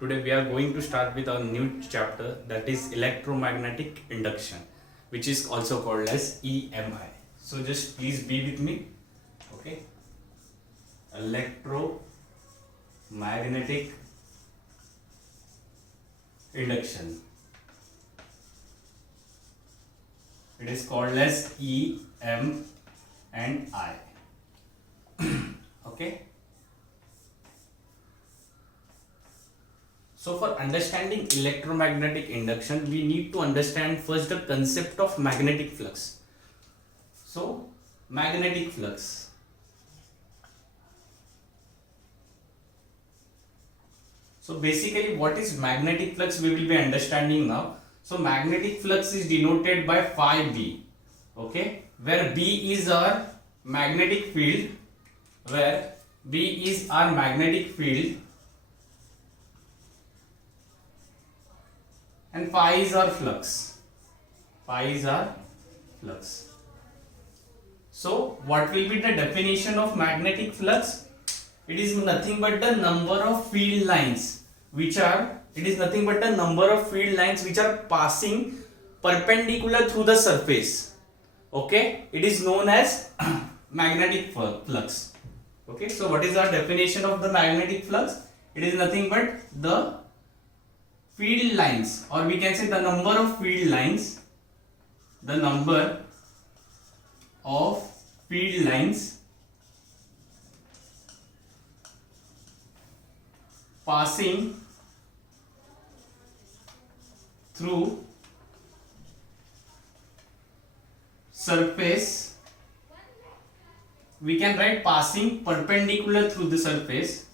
Today we are going to start with our new chapter, that is electromagnetic induction, which is also called as EMI. So just please be with me. Okay. Electromagnetic induction. It is called as E, M and I. Okay. So for understanding electromagnetic induction, we need to understand first the concept of magnetic flux. So magnetic flux. So basically what is magnetic flux we will be understanding now. So magnetic flux is denoted by phi B, okay, where B is our magnetic field, and phi is our flux. So what will be the definition of magnetic flux? It is nothing but the number of field lines which are passing perpendicular through the surface. Okay, it is known as magnetic flux. Okay, so what is our definition of the magnetic flux? It is nothing but the field lines, or we can say the number of field lines passing through surface. We can write passing perpendicular through the surface,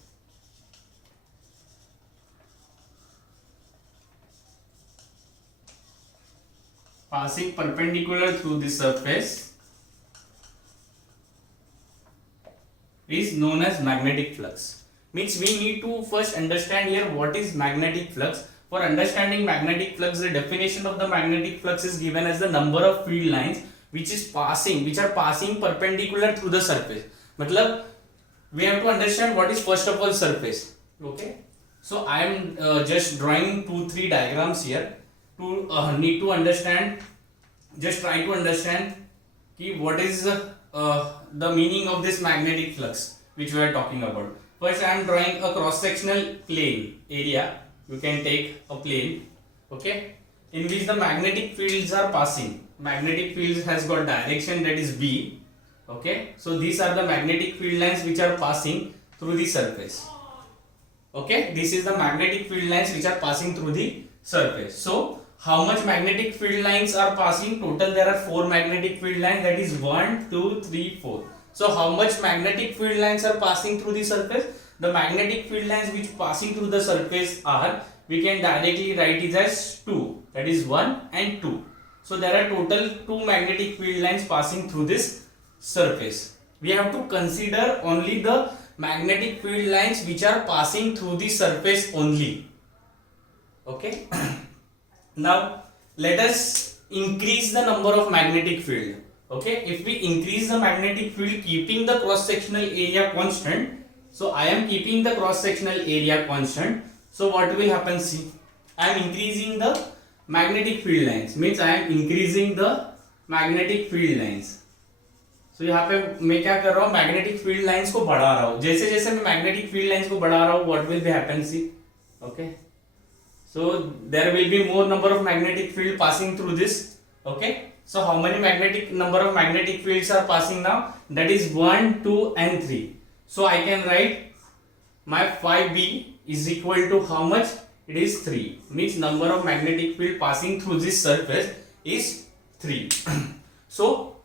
is known as magnetic flux. Means we need to first understand here what is magnetic flux. For understanding magnetic flux, the definition of the magnetic flux is given as the number of field lines which are passing perpendicular through the surface. Matlab, we have to understand what is first of all surface. Okay, so I am just drawing 2-3 diagrams here to need to understand. Just try to understand what is the meaning of this magnetic flux which we are talking about. First I am drawing a cross sectional plane area. You can take a plane, okay, in which the magnetic fields are passing. Magnetic fields has got direction, that is B. Okay, so these are the magnetic field lines which are passing through the surface. Okay, this is the magnetic field lines which are passing through the surface. So how much magnetic field lines are passing? Total there are 4 magnetic field lines, that is 1, 2, 3, 4. So how much magnetic field lines are passing through the surface? The magnetic field lines which passing through the surface are, we can directly write it as 2, that is 1 and 2. So there are total 2 magnetic field lines passing through this surface. We have to consider only the magnetic field lines which are passing through the surface only. Okay. Now let us increase the number of magnetic field. Okay, if we increase the magnetic field keeping the cross sectional area constant, so I am keeping the cross sectional area constant, so what will happen? See, I am increasing the magnetic field lines, means I am increasing the magnetic field lines. So यहाँ पे मैं क्या कर रहा हूँ, magnetic field lines को बढ़ा रहा हूँ. जैसे जैसे मैं मैग्नेटिक फील्ड लाइंस को बढ़ा रहा हूँ, what will be happen? See, okay, so there will be more number of magnetic field passing through this. Okay, so how many number of magnetic fields are passing now? That is 1, 2 and 3. So I can write my phi B is equal to how much? It is 3. Means number of magnetic field passing through this surface is 3. So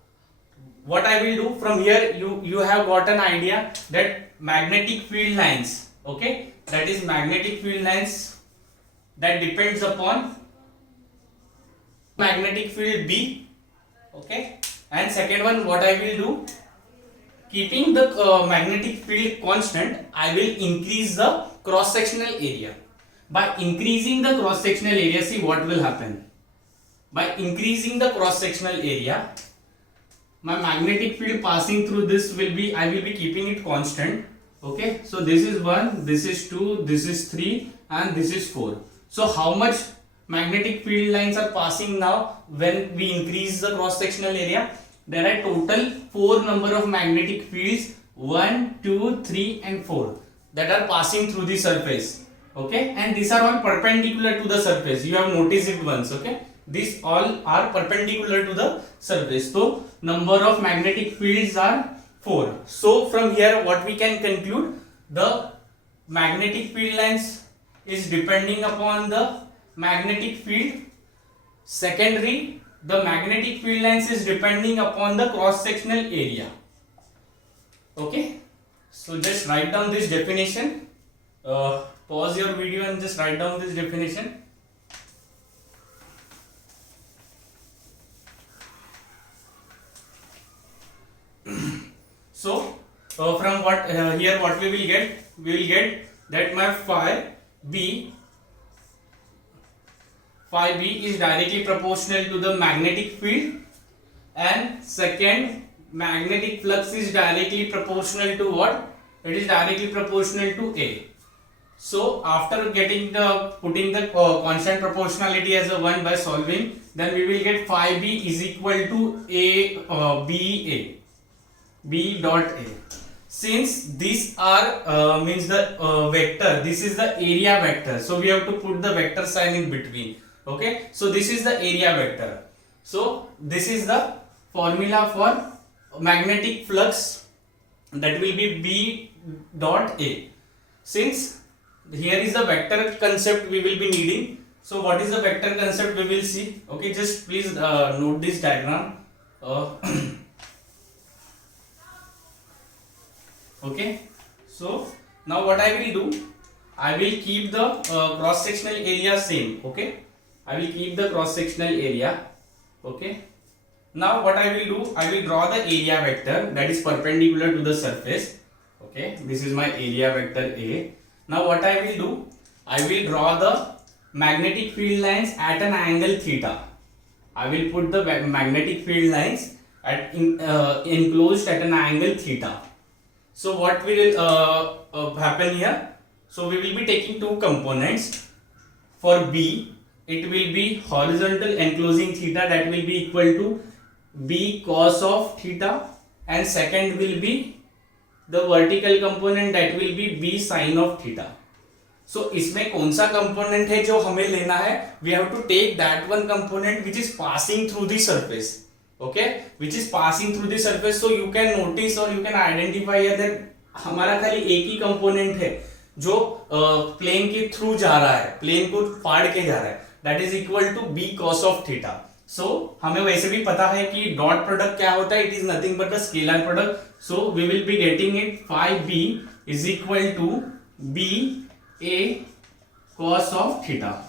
what I will do from here, you have got an idea that magnetic field lines, okay, that is magnetic field lines that depends upon magnetic field B. Okay, and second one, what I will do, keeping the magnetic field constant, I will increase the cross sectional area. By increasing the cross sectional area, see what will happen. By increasing the cross sectional area, my magnetic field passing through this will be, I will be keeping it constant. Okay, so this is 1, this is 2, this is 3, and this is 4. So how much magnetic field lines are passing now when we increase the cross sectional area? There are total 4 number of magnetic fields, 1, 2, 3 and 4, that are passing through the surface. Okay, and these are all perpendicular to the surface. You have noticed it once. Okay, these all are perpendicular to the surface. So number of magnetic fields are 4. So from here what we can conclude, the magnetic field lines is depending upon the magnetic field. Secondary, the magnetic field lines is depending upon the cross sectional area. Okay, so just write down this definition. Pause your video and just write down this definition. So from what here what we will get that my phi b is directly proportional to the magnetic field, and second, magnetic flux is directly proportional to what? It is directly proportional to A. So after putting the constant proportionality as a 1 by solving, then we will get phi b is equal to b dot A. Since these are means the vector, this is the area vector, so we have to put the vector sign in between. Okay, so this is the area vector. So this is the formula for magnetic flux, that will be b dot A. Since here is the vector concept we will be needing, so what is the vector concept we will see. Okay, just please note this diagram. Okay, so now what I will do, I will keep the cross sectional area same. Okay, I will keep the cross sectional area. Okay, now what I will do, I will draw the area vector that is perpendicular to the surface. Okay, this is my area vector A. Now what I will do, I will draw the magnetic field lines at an angle theta. I will put the magnetic field lines at enclosed at an angle theta. So what will happen here? So we will be taking two components. For B, it will be horizontal enclosing theta, that will be equal to B cos of theta, and second will be the vertical component, that will be B sin of theta. So इसमें कौन सा component है जो हमें लेना है? We have to take that one component which is passing through the surface. Okay, which is passing through the surface. So you can notice or you can identify here that हमारा खाली एक ही component है जो plane के through जा रहा है, plane को फाड़ के जा रहा है, that is equal to B cos of theta. So हमें वैसे भी पता है कि डॉट प्रोडक्ट क्या होता है, it is nothing but the scalar product. So we will be getting it phi b is equal to B A cos of theta.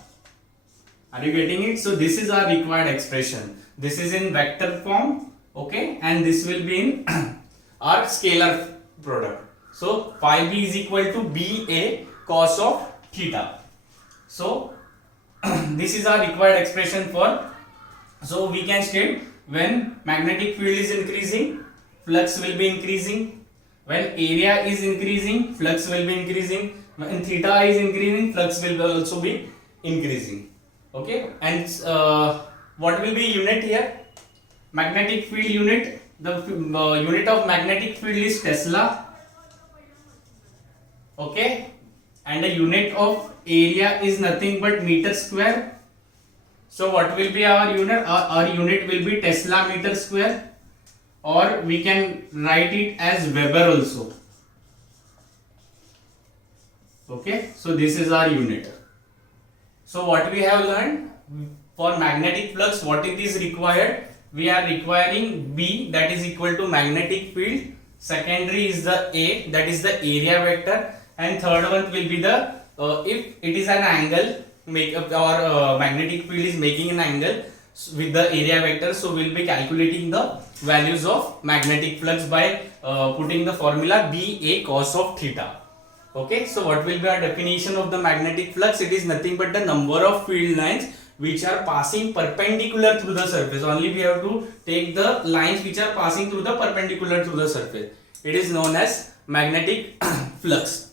Are you getting it? So this is our required expression. This is in vector form, okay, and this will be in our scalar product. So phi b is equal to B A cos of theta. So this is our required expression for. So we can state, when magnetic field is increasing, flux will be increasing. When area is increasing, flux will be increasing. When theta is increasing, flux will also be increasing. Okay, and what will be unit here? Magnetic field unit. The unit of magnetic field is Tesla. Okay, and the unit of area is nothing but meter square. So what will be our unit? Our unit will be Tesla meter square, or we can write it as Weber also. Okay, so this is our unit. So what we have learned, for magnetic flux, what it is required? We are requiring B, that is equal to magnetic field. Secondary is the A, that is the area vector, and third one will be the if it is an angle, magnetic field is making an angle with the area vector, so we'll be calculating the values of magnetic flux by putting the formula B A cos of theta. Okay, so what will be our definition of the magnetic flux? It is nothing but the number of field lines which are passing perpendicular through the surface. Only we have to take the lines which are passing through the perpendicular through the surface. It is known as magnetic flux.